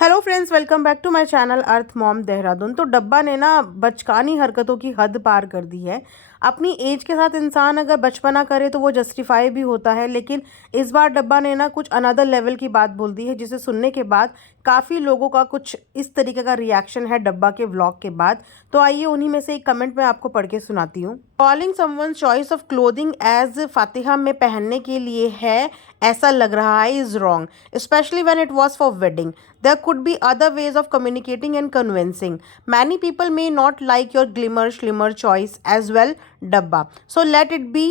Hello friends, welcome back to my channel Earth Mom Dehradun. तो डब्बा ने ना बचकानी हरकतों की हद पार कर दी है। अपनी एज के साथ इंसान अगर बचपना करे तो वो जस्टिफाई भी होता है, लेकिन इस बार डब्बा ने ना कुछ अनदर लेवल की बात बोल दी है, जिसे सुनने के बाद काफ़ी लोगों का कुछ इस तरीके का रिएक्शन है डब्बा के व्लॉग के बाद। तो आइए उन्हीं में से एक कमेंट मैं आपको पढ़ के सुनाती हूँ। Calling someone choice of clothing as फातिहा में पहनने के लिए है, ऐसा लग रहा है is wrong, specially when it was for wedding. There could be other ways of communicating and convincing. Many people may not like your glimmer shlimmer choice as well, Dabba. So let it be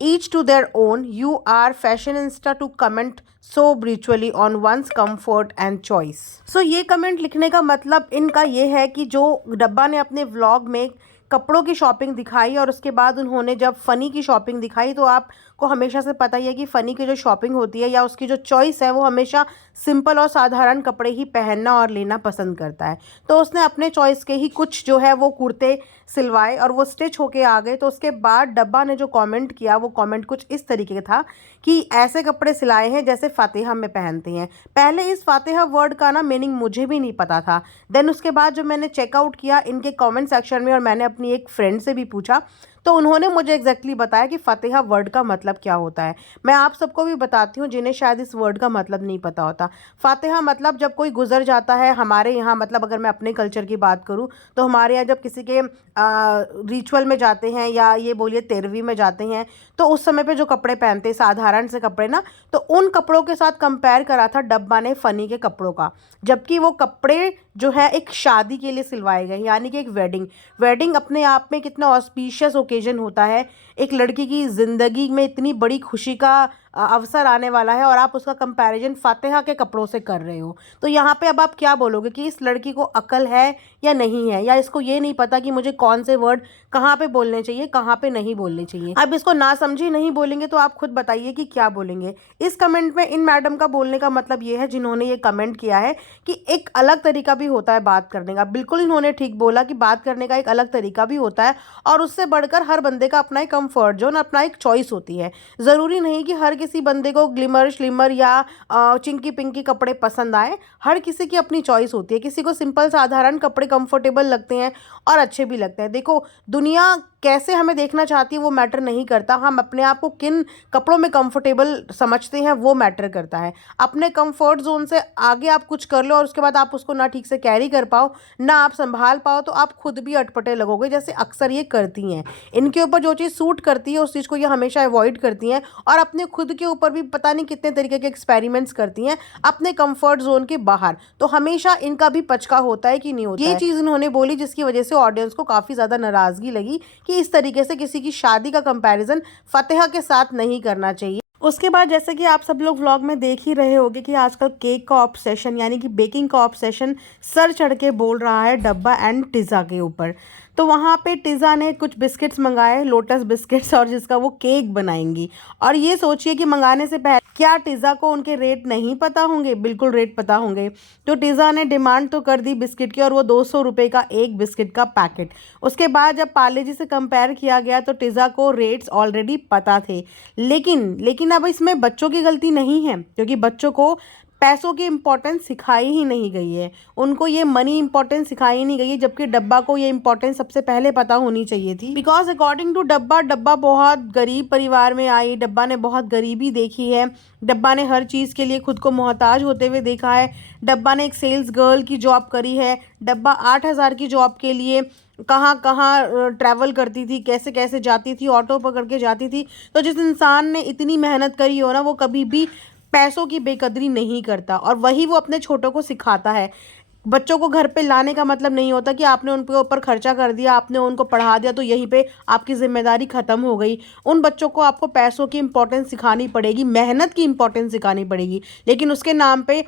each to their own. You are fashion insta to comment so brutally on one's comfort and choice. So ये comment लिखने का मतलब इनका ये है कि जो डब्बा ने अपने व्लॉग में कपड़ों की शॉपिंग दिखाई और उसके बाद उन्होंने जब फ़नी की शॉपिंग दिखाई, तो आपको हमेशा से पता ही है कि फ़नी की जो शॉपिंग होती है या उसकी जो चॉइस है वो हमेशा सिंपल और साधारण कपड़े ही पहनना और लेना पसंद करता है। तो उसने अपने चॉइस के ही कुछ जो है वो कुर्ते सिलवाए और वो स्टिच होके आ गए। तो उसके बाद डब्बा ने जो कमेंट किया वो कमेंट कुछ इस तरीके का था कि ऐसे कपड़े सिलाए हैं जैसे फातिहा में पहनते हैं। पहले इस फातिहा वर्ड का ना मीनिंग मुझे भी नहीं पता था। देन उसके बाद जब मैंने चेकआउट किया इनके कमेंट सेक्शन में और मैंने अपनी एक फ्रेंड से भी पूछा, तो उन्होंने मुझे एग्जैक्टली बताया कि फातिहा वर्ड का मतलब क्या होता है। मैं आप सबको भी बताती हूँ जिन्हें शायद इस वर्ड का मतलब नहीं पता होता। फातिहा मतलब जब कोई गुजर जाता है हमारे यहाँ, मतलब अगर मैं अपने कल्चर की बात करूँ तो हमारे यहाँ जब किसी के रिचुअल में जाते हैं या ये बोलिए तेरहवीं में जाते हैं, तो उस समय पे जो कपड़े पहनते हैं साधारण से कपड़े ना, तो उन कपड़ों के साथ कंपेयर करा था डब्बा ने फ़नी के कपड़ों का। जबकि वो कपड़े जो है एक शादी के लिए सिलवाए गए, यानी कि एक वेडिंग अपने आप में कितना ऑस्पिशियस ओकेजन होता है। एक लड़की की ज़िंदगी में इतनी बड़ी खुशी का अवसर आने वाला है और आप उसका कंपैरिजन फातिहा के कपड़ों से कर रहे हो। तो यहाँ पे अब आप क्या बोलोगे कि इस लड़की को अकल है या नहीं है, या इसको ये नहीं पता कि मुझे कौन से वर्ड कहाँ पे बोलने चाहिए, कहाँ पे नहीं बोलने चाहिए। अब इसको ना समझी नहीं बोलेंगे तो आप खुद बताइए कि क्या बोलेंगे। इस कमेंट में इन मैडम का बोलने का मतलब ये है, जिन्होंने ये कमेंट किया है, कि एक अलग तरीका भी होता है बात करने का। बिल्कुल इन्होंने ठीक बोला कि बात करने का एक अलग तरीका भी होता है और उससे बढ़कर हर बंदे का अपना एक कंफर्ट जोन, अपना एक चॉइस होती है। ज़रूरी नहीं कि हर किसी बंदे को ग्लिमर श्लिमर या चिंकी पिंकी कपड़े पसंद आए। हर किसी की अपनी चॉइस होती है। किसी को सिंपल साधारण कपड़े कंफर्टेबल लगते हैं और अच्छे भी लगते हैं। देखो, दुनिया कैसे हमें देखना चाहती है वो मैटर नहीं करता, हम अपने आप को किन कपड़ों में कंफर्टेबल समझते हैं वो मैटर करता है। अपने कंफर्ट जोन से आगे आप कुछ कर लो और उसके बाद आप उसको ना ठीक से कैरी कर पाओ, ना आप संभाल पाओ, तो आप खुद भी अटपटे लगोगे, जैसे अक्सर ये करती हैं। इनके ऊपर जो चीज़ सूट करती है उस चीज़ को ये हमेशा अवॉइड करती हैं और अपने खुद के ऊपर भी पता नहीं कितने तरीके के एक्सपेरिमेंट्स करती हैं अपने कंफर्ट जोन के बाहर। तो हमेशा इनका भी पचका होता है कि नहीं होता। ये चीज़ इन्होंने बोली जिसकी वजह से ऑडियंस को काफ़ी ज़्यादा नाराज़गी लगी कि इस तरीके से किसी की शादी का कंपैरिजन फातिहा के साथ नहीं करना चाहिए। उसके बाद जैसे कि आप सब लोग व्लॉग में देख ही रहे होंगे कि आजकल केक का ऑब्सेशन यानी कि बेकिंग का ऑब्सेशन सर चढ़ के बोल रहा है डब्बा एंड टिज़ा के ऊपर। तो वहाँ पे टिज़ा ने कुछ बिस्किट्स मंगाए, लोटस बिस्किट्स, और जिसका वो केक बनाएंगी। और ये सोचिए कि मंगाने से पहले क्या टिज़ा को उनके रेट नहीं पता होंगे? बिल्कुल रेट पता होंगे। तो टिज़ा ने डिमांड तो कर दी बिस्किट की, और वो 200 रुपये का एक बिस्किट का पैकेट। उसके बाद जब पार्ले जी से कंपेयर किया गया तो टिज़ा को रेट्स ऑलरेडी पता थे। लेकिन अब इसमें बच्चों की गलती नहीं है, क्योंकि बच्चों को पैसों की इम्पोर्टेंस सिखाई ही नहीं गई है। उनको ये मनी इम्पोर्टेंस सिखाई ही नहीं गई है, जबकि डब्बा को ये इम्पोर्टेंस सबसे पहले पता होनी चाहिए थी। बिकॉज अकॉर्डिंग टू डब्बा बहुत गरीब परिवार में आई। डब्बा ने बहुत गरीबी देखी है। डब्बा ने हर चीज़ के लिए खुद को मोहताज होते हुए देखा है। डब्बा ने एक सेल्स गर्ल की जॉब करी है। डब्बा 8,000 की जॉब के लिए कहाँ कहाँ ट्रैवल करती थी, कैसे कैसे जाती थी, ऑटो पकड़ के जाती थी। तो जिस इंसान ने इतनी मेहनत करी हो ना, वो कभी भी पैसों की बेकदरी नहीं करता, और वही वो अपने छोटों को सिखाता है। बच्चों को घर पे लाने का मतलब नहीं होता कि आपने उनके ऊपर खर्चा कर दिया, आपने उनको पढ़ा दिया तो यहीं पे आपकी जिम्मेदारी ख़त्म हो गई। उन बच्चों को आपको पैसों की इंपॉर्टेंस सिखानी पड़ेगी, मेहनत की इंपॉर्टेंस सिखानी पड़ेगी। लेकिन उसके नाम पे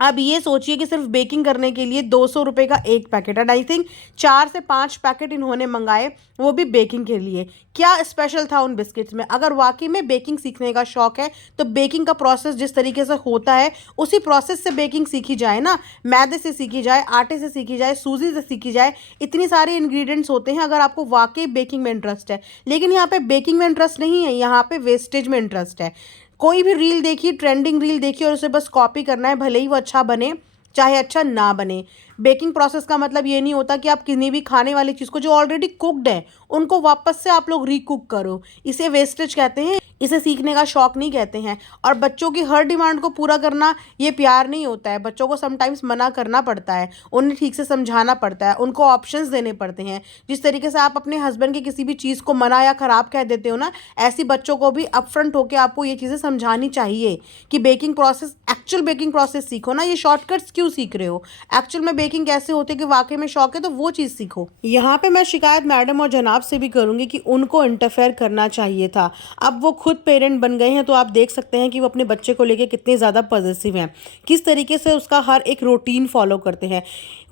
अब ये सोचिए कि सिर्फ बेकिंग करने के लिए 200 रुपये का एक पैकेट, एंड आई थिंक 4 से 5 पैकेट इन्होंने मंगाए, वो भी बेकिंग के लिए। क्या स्पेशल था उन बिस्किट्स में? अगर वाकई में बेकिंग सीखने का शौक है तो बेकिंग का प्रोसेस जिस तरीके से होता है उसी प्रोसेस से बेकिंग सीखी जाए ना। मैदे से सीखी जाए, आटे से सीखी जाए, सूजी से सीखी जाए। इतनी सारे इंग्रेडिएंट्स होते हैं अगर आपको वाकई बेकिंग में इंटरेस्ट है। लेकिन यहाँ पे बेकिंग में इंटरेस्ट नहीं है, यहाँ पे वेस्टेज में इंटरेस्ट है। कोई भी रील देखिए, ट्रेंडिंग रील देखिए और उसे बस कॉपी करना है, भले ही वो अच्छा बने चाहे अच्छा ना बने। बेकिंग प्रोसेस का मतलब ये नहीं होता कि आप किसी भी खाने वाली चीज़ को जो ऑलरेडी कुक्ड है उनको वापस से आप लोग रीकुक करो। इसे वेस्टेज कहते हैं, इसे सीखने का शौक नहीं कहते हैं। और बच्चों की हर डिमांड को पूरा करना ये प्यार नहीं होता है। बच्चों को समटाइम्स मना करना पड़ता है, उन्हें ठीक से समझाना पड़ता है, उनको ऑप्शंस देने पड़ते हैं। जिस तरीके से आप अपने हस्बैंड की किसी भी चीज़ को मना या ख़राब कह देते हो ना, ऐसी बच्चों को भी अपफ्रंट होकर आपको ये चीज़ें समझानी चाहिए कि baking process, actual baking process सीखो ना, ये शॉर्टकट्स क्यों सीख रहे हो। एक्चुअल में बेकिंग कैसे होती है कि वाकई में शौक है तो वो चीज़ सीखो। यहाँ पे मैं शिकायत मैडम और जनाब से भी करूँगी कि उनको इंटरफेयर करना चाहिए था। अब वो खुद पेरेंट बन गए हैं तो आप देख सकते हैं कि वो अपने बच्चे को लेके कितने ज़्यादा पॉजिटिव हैं, किस तरीके से उसका हर एक रूटीन फॉलो करते हैं।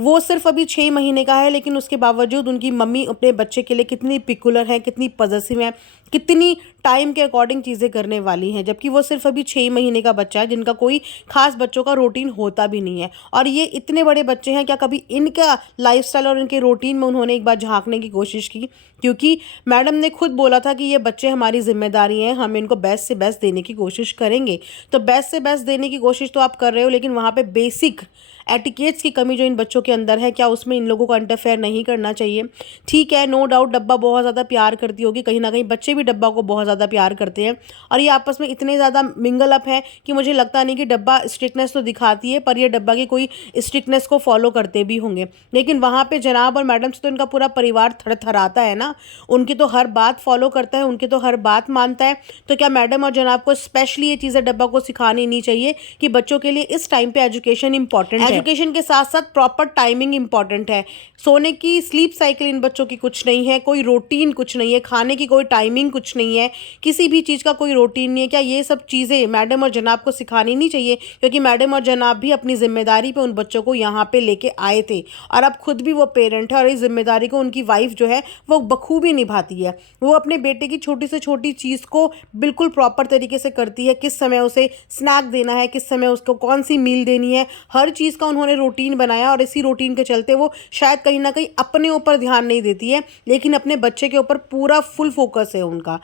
वो सिर्फ अभी 6 महीने का है लेकिन उसके बावजूद उनकी मम्मी अपने बच्चे के लिए कितनी पिकुलर है, कितनी पॉजिटिव है, कितनी टाइम के अकॉर्डिंग चीज़ें करने वाली हैं। जबकि वो सिर्फ अभी 6 महीने का बच्चा है जिनका कोई खास बच्चों का रूटीन होता भी नहीं है। और ये इतने बड़े बच्चे हैं, क्या कभी इनका लाइफस्टाइल और इनके रूटीन में उन्होंने एक बार झांकने की कोशिश की? क्योंकि मैडम ने खुद बोला था कि ये बच्चे हमारी जिम्मेदारी हैं, हम इनको बेस्ट से बेस्ट देने की कोशिश करेंगे। तो बेस्ट से बेस्ट देने की कोशिश तो आप कर रहे हो, लेकिन वहाँ पे बेसिक एटिकेट्स की कमी जो इन बच्चों के अंदर है, क्या उसमें इन लोगों को इंटरफेयर नहीं करना चाहिए? ठीक है, नो डाउट डब्बा बहुत ज़्यादा प्यार करती होगी, कहीं ना कहीं बच्चे भी डब्बा को बहुत ज़्यादा प्यार करते हैं और ये आपस में इतने ज़्यादा मिंगल अप है कि मुझे लगता नहीं कि डब्बा स्ट्रिक्टनेस तो दिखाती है, पर ये डब्बा की कोई स्ट्रिक्टनेस को फॉलो करते भी होंगे। लेकिन वहाँ पे जनाब और मैडम से तो इनका पूरा परिवार थरथराता है ना, उनकी तो हर बात फॉलो करता है, उनकी तो हर बात मानता है। तो क्या मैडम और जनाब को स्पेशली ये चीज़ें डब्बा को सिखानी नहीं चाहिए कि बच्चों के लिए इस टाइम पे एजुकेशन इंपॉर्टेंट है, एजुकेशन के साथ साथ प्रॉपर टाइमिंग इंपॉर्टेंट है। सोने की स्लीप साइकिल इन बच्चों की कुछ नहीं है, कोई रूटीन कुछ नहीं है, खाने की कोई टाइमिंग कुछ नहीं है, किसी भी चीज़ का कोई रूटीन नहीं है। क्या ये सब चीज़ें मैडम और जनाब को सिखानी नहीं चाहिए? क्योंकि मैडम और जनाब भी अपनी जिम्मेदारी पे उन बच्चों को यहाँ पे लेके आए थे और अब खुद भी वो पेरेंट है और इस जिम्मेदारी को उनकी वाइफ जो है वो बखूबी निभाती है। वो अपने बेटे की छोटी से छोटी चीज़ को बिल्कुल प्रॉपर तरीके से करती है, किस समय उसे स्नैक देना है, किस समय उसको कौन सी मील देनी है, हर चीज़ का उन्होंने रूटीन बनाया। और इसी रूटीन के चलते वो शायद कहीं ना कहीं अपने ऊपर ध्यान नहीं देती है, लेकिन अपने बच्चे के ऊपर पूरा फुल फोकस है उनका।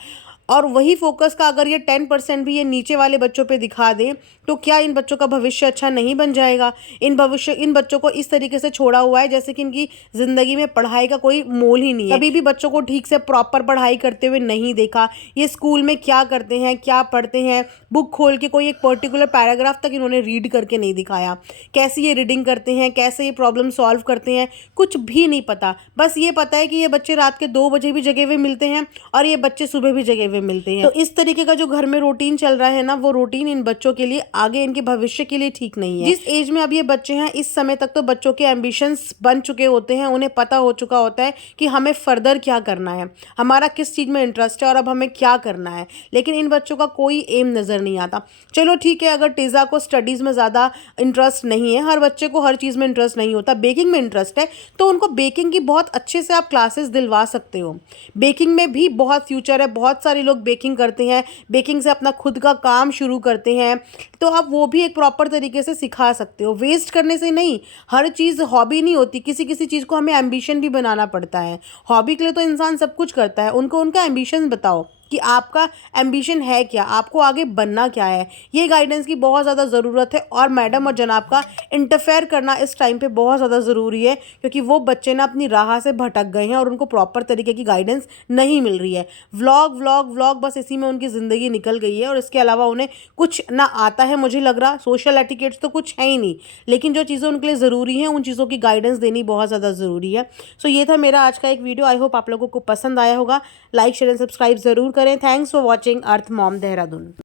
और वही फोकस का अगर ये 10% भी ये नीचे वाले बच्चों पे दिखा दें तो क्या इन बच्चों का भविष्य अच्छा नहीं बन जाएगा? इन बच्चों को इस तरीके से छोड़ा हुआ है जैसे कि इनकी ज़िंदगी में पढ़ाई का कोई मोल ही नहीं है। कभी भी बच्चों को ठीक से प्रॉपर पढ़ाई करते हुए नहीं देखा। ये स्कूल में क्या करते हैं, क्या पढ़ते हैं, बुक खोल के कोई एक पर्टिकुलर पैराग्राफ तक इन्होंने रीड करके नहीं दिखाया। कैसे ये रीडिंग करते हैं, कैसे ये प्रॉब्लम सॉल्व करते हैं, कुछ भी नहीं पता। बस ये पता है कि ये बच्चे रात के 2 बजे भी जगे हुए मिलते हैं और ये बच्चे सुबह भी जगे हुए मिलते हैं। तो इस तरीके का जो घर में रूटीन चल रहा है ना, वो रूटीन इन बच्चों के लिए आगे इनके भविष्य के लिए ठीक नहीं है। जिस एज में अब ये बच्चे हैं, इस समय तक तो बच्चों के एम्बिशंस बन चुके होते हैं, उन्हें पता हो चुका होता है कि हमें फर्दर क्या करना है, हमारा किस चीज़ में इंटरेस्ट है और अब हमें क्या करना है। लेकिन इन बच्चों का कोई एम नज़र नहीं आता। चलो ठीक है, अगर टीज़ा को स्टडीज़ में ज़्यादा इंटरेस्ट नहीं है, हर बच्चे को हर चीज़ में इंटरेस्ट नहीं होता, बेकिंग में इंटरेस्ट है तो उनको बेकिंग की बहुत अच्छे से आप क्लासेस दिलवा सकते हो। बेकिंग में भी बहुत फ्यूचर है, बहुत सारे लोग बेकिंग करते हैं, बेकिंग से अपना खुद का काम शुरू करते हैं, तो आप वो भी एक प्रॉपर तरीके से सिखा सकते हो, वेस्ट करने से नहीं। हर चीज़ हॉबी नहीं होती, किसी किसी चीज़ को हमें एम्बिशन भी बनाना पड़ता है। हॉबी के लिए तो इंसान सब कुछ करता है, उनको उनका एम्बिशन बताओ कि आपका एम्बिशन है क्या, आपको आगे बनना क्या है। ये गाइडेंस की बहुत ज़्यादा ज़रूरत है और मैडम और जनाब का इंटरफेयर करना इस टाइम पे बहुत ज़्यादा ज़रूरी है, क्योंकि वो बच्चे ना अपनी राह से भटक गए हैं और उनको प्रॉपर तरीके की गाइडेंस नहीं मिल रही है। व्लॉग व्लॉग व्लॉग बस इसी में उनकी ज़िंदगी निकल गई है और इसके अलावा उन्हें कुछ ना आता है। मुझे लग रहा सोशल एटिकेट्स तो कुछ है ही नहीं, लेकिन जो चीज़ें उनके लिए ज़रूरी हैं उन चीज़ों की गाइडेंस देनी बहुत ज़्यादा ज़रूरी है। सो ये था मेरा आज का एक वीडियो। आई होप आप लोगों को पसंद आया होगा। लाइक शेयर एंड सब्सक्राइब ज़रूर करें। Thanks for watching earth Mom Dehradun.